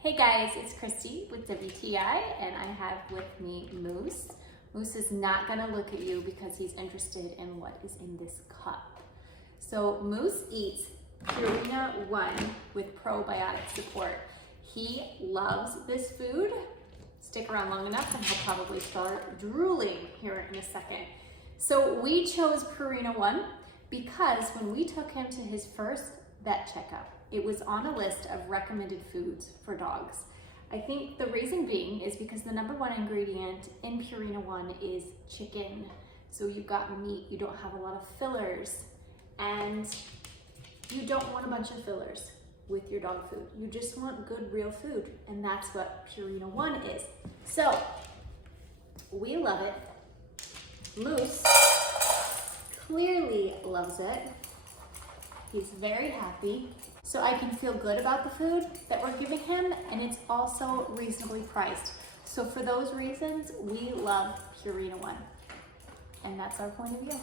Hey guys, it's Christy with WTI and I have with me Moose. Moose is not gonna look at you because he's interested in what is in this cup. So Moose eats Purina 1 with probiotic support. He loves this food. Stick around long enough and he'll probably start drooling here in a second. So we chose Purina 1 because when we took him to his first vet checkup, it was on a list of recommended foods for dogs. I think the reason being is because the number one ingredient in Purina 1 is chicken. So you've got meat, you don't have a lot of fillers, and you don't want a bunch of fillers with your dog food. You just want good, real food, and that's what Purina 1 is. So, we love it. Moose clearly loves it. He's very happy. So I can feel good about the food that we're giving him, and it's also reasonably priced. So for those reasons, we love Purina 1. And that's our point of view.